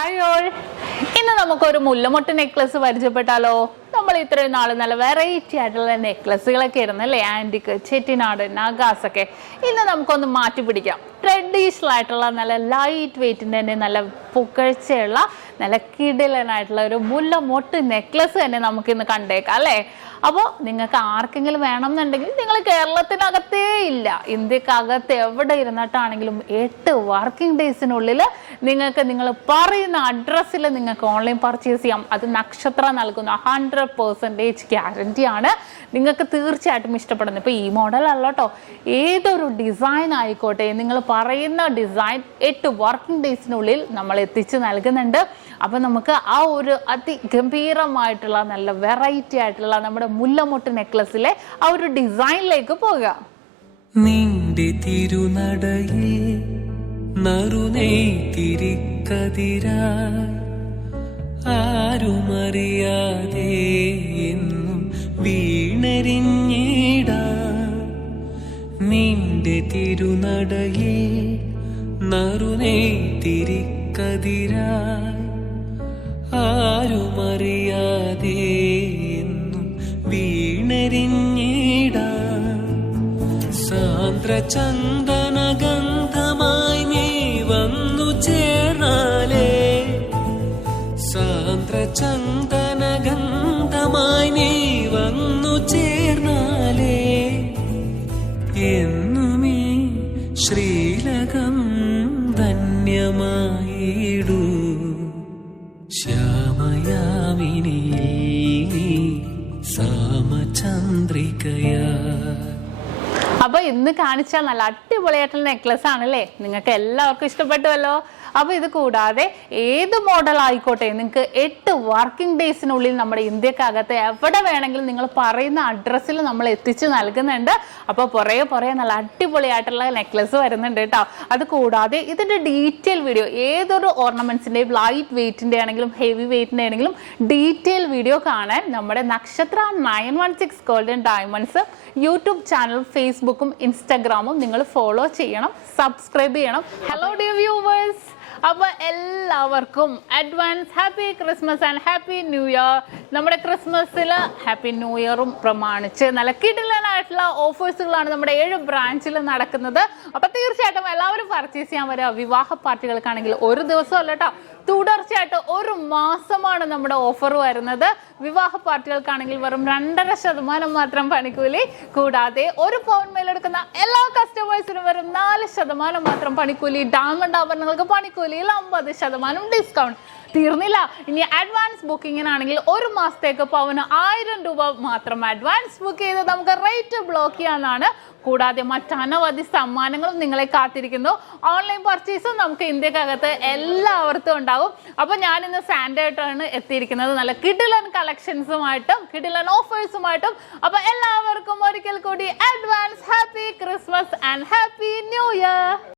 Hi all, ഇന്ന് നമുക്കൊരു മുല്ലമൊട്ട് necklace പരിചയപ്പെട്ടാലോ. നമ്മൾ ഇത്രയും നാള് നല്ല വെറൈറ്റി ആയിട്ടുള്ള നെക്ലസുകളൊക്കെ ആയിരുന്നു അല്ലേ, ആന്റിക്, ചെട്ടിനാട്, നഗാസ് ഒക്കെ. ഇന്ന് നമുക്കൊന്ന് മാറ്റി പിടിക്കാം. ട്രഡീഷണൽ ആയിട്ടുള്ള നല്ല ലൈറ്റ് വെയിറ്റിന്റെ തന്നെ നല്ല പുകഴ്ചയുള്ള നല്ല കിടിലനായിട്ടുള്ള ഒരു മുല്ലമൊട്ട് നെക്ലസ് തന്നെ നമുക്കിന്ന് കണ്ടേക്കാം അല്ലേ. അപ്പോൾ നിങ്ങൾക്ക് ആർക്കെങ്കിലും വേണമെന്നുണ്ടെങ്കിൽ നിങ്ങൾ കേരളത്തിനകത്തേ ഇല്ല, ഇന്ത്യക്കകത്ത് എവിടെ ഇരുന്നിട്ടാണെങ്കിലും 8 വർക്കിംഗ് ഡേയ്സിനുള്ളിൽ നിങ്ങൾക്ക് നിങ്ങൾ പറയുന്ന അഡ്രസ്സിൽ നിങ്ങൾക്ക് ഓൺലൈൻ പർച്ചേസ് ചെയ്യാം. അത് നക്ഷത്ര നൽകുന്ന 100% ഗ്യാരണ്ടി ആണ്. നിങ്ങൾക്ക് തീർച്ചയായിട്ടും ഇഷ്ടപ്പെടുന്നത്. ഇപ്പോൾ ഈ മോഡൽ അല്ല കേട്ടോ, ഏതൊരു ഡിസൈൻ ആയിക്കോട്ടെ, നിങ്ങൾ പറയുന്ന ഡിസൈൻ 8 വർക്കിംഗ് ഡേയ്സിനുള്ളിൽ നമ്മൾ എത്തിച്ച് നൽകുന്നുണ്ട്. അപ്പം നമുക്ക് ആ ഒരു അതിഗംഭീരമായിട്ടുള്ള നല്ല വെറൈറ്റി ആയിട്ടുള്ള നമ്മുടെ മുല്ലമൊട്ട് നെക്ലസിലെ ആ ഒരു ഡിസൈനിലേക്ക് പോകാം. നിന്റെ തിരുനടയിൽ നറുനെയ്ത്തിരിക്കതിരായി ആരുമറിയാതെ എന്നും വീണരിഞ്ഞിടാ. നിന്റെ തിരുനടയിൽ നറുനെയ്ത്തിരിക്കതിരായി ആരുമറിയാതെ എന്നും വീണരിഞ്ഞിടാ. സാന്ദ്രചന്ദന ഗന്ധമായി നീ വന്നു ചേർന്നാലേ, സാന്ദ്രചന്ദന ഗന്ധമായി നീ വന്നു ചേർന്നാലേ, എന്നുമീ ശ്രീലകം ധന്യമായിടൂ. ശ്യാമയാമിനിയിൽ സാമചന്ദ്രികയാ. അപ്പൊ ഇന്ന് കാണിച്ച നല്ല അടിപൊളിയായിട്ടുള്ള നെക്ലസ് ആണല്ലേ, നിങ്ങൾക്ക് എല്ലാവർക്കും ഇഷ്ടപ്പെട്ടുവല്ലോ. അപ്പൊ ഇത് കൂടാതെ ഏത് മോഡൽ ആയിക്കോട്ടെ, നിങ്ങൾക്ക് 8 വർക്കിംഗ് ഡേയ്സിനുള്ളിൽ നമ്മുടെ ഇന്ത്യക്കകത്ത് എവിടെ വേണമെങ്കിലും നിങ്ങൾ പറയുന്ന അഡ്രസ്സിൽ നമ്മൾ എത്തിച്ചു നൽകുന്നുണ്ട്. അപ്പൊ പുറകെ നല്ല അടിപൊളിയായിട്ടുള്ള നെക്ലസ് വരുന്നുണ്ട് കേട്ടോ. അത് കൂടാതെ ഇതിന്റെ ഡീറ്റെയിൽ വീഡിയോ, ഏതൊരു ഓർണമെന്റ്സിന്റെയും ലൈറ്റ് വെയിറ്റിന്റെ ആണെങ്കിലും ഹെവി വെയിറ്റിന്റെ ആണെങ്കിലും ഡീറ്റെയിൽ വീഡിയോ കാണാൻ നമ്മുടെ നക്ഷത്ര 916 ഗോൾഡൻ ഡയമണ്ട്സ് യൂട്യൂബ് ചാനൽ, ഫേസ്ബുക്കും ഇൻസ്റ്റാഗ്രാമും നിങ്ങൾ ഫോളോ ചെയ്യണം, സബ്സ്ക്രൈബ് ചെയ്യണം. ഹലോ ഡിയർ വ്യൂവേഴ്സ്, അപ്പൊ എല്ലാവർക്കും advance happy Christmas and happy new year. നമ്മുടെ ക്രിസ്മസിൽ ഹാപ്പി ന്യൂ ഇയറും പ്രമാണിച്ച് നല്ല കിടിലനായിട്ടുള്ള ഓഫേഴ്സുകളാണ് നമ്മുടെ 7 ബ്രാഞ്ചിൽ നടക്കുന്നത്. അപ്പൊ തീർച്ചയായിട്ടും എല്ലാവരും പർച്ചേസ് ചെയ്യാൻ വരിക. വിവാഹ പാർട്ടികൾക്കാണെങ്കിൽ ഒരു ദിവസം അല്ല കേട്ടോ, തുടർച്ചയായിട്ട് 1 മാസമാണ് നമ്മുടെ ഓഫർ വരുന്നത്. വിവാഹ പാർട്ടികൾക്കാണെങ്കിൽ വെറും 2.5% മാത്രം പണിക്കൂലി. കൂടാതെ 1 പൗൺ മേലെടുക്കുന്ന എല്ലാ കസ്റ്റമേഴ്സിനും വെറും 4% മാത്രം പണിക്കൂലി. ഡയമണ്ട് ആഭരണങ്ങൾക്ക് പണിക്കൂലിയിൽ 50% ഡിസ്കൗണ്ട്. തീർന്നില്ല, ഇനി അഡ്വാൻസ് ബുക്കിങ്ങിനാണെങ്കിൽ 1 മാസത്തേക്ക് പവന് 1000 രൂപ മാത്രം അഡ്വാൻസ് ബുക്ക് ചെയ്ത് നമുക്ക് റേറ്റ് ബ്ലോക്ക് ചെയ്യാനാണ്. കൂടാതെ മറ്റനവധി സമ്മാനങ്ങളും നിങ്ങളെ കാത്തിരിക്കുന്നു. ഓൺലൈൻ പർച്ചേസും നമുക്ക് ഇന്ത്യക്കകത്ത് എല്ലാവർക്കും ഉണ്ടാവും. അപ്പൊ ഞാൻ ഇന്ന് സാൻഡേ ആയിട്ടാണ് എത്തിയിരിക്കുന്നത്, നല്ല കിടിലൻ കളക്ഷൻസുമായിട്ടും കിടിലൻ ഓഫേഴ്സുമായിട്ടും. അപ്പൊ എല്ലാവർക്കും ഒരിക്കൽ കൂടി advance happy Christmas and happy new year.